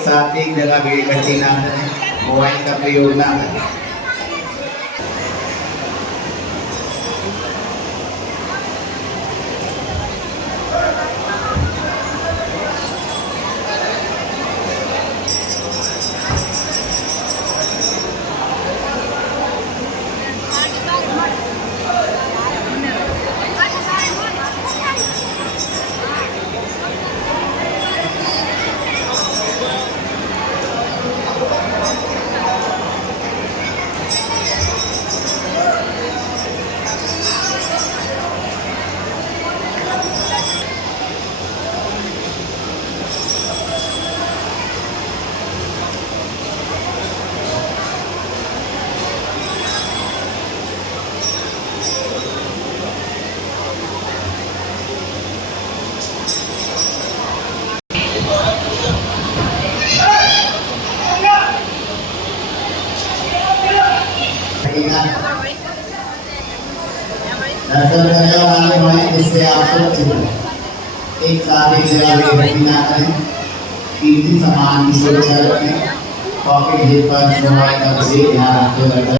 Sa ating dalagay kasi natin, buhay ka kayo na. एक साथ एक जगह बैठे जाते हैं, कीमती सामान की सुरक्षा रखें, पॉकेट जेब पर मोबाइल का विशेष ध्यान रखते हुए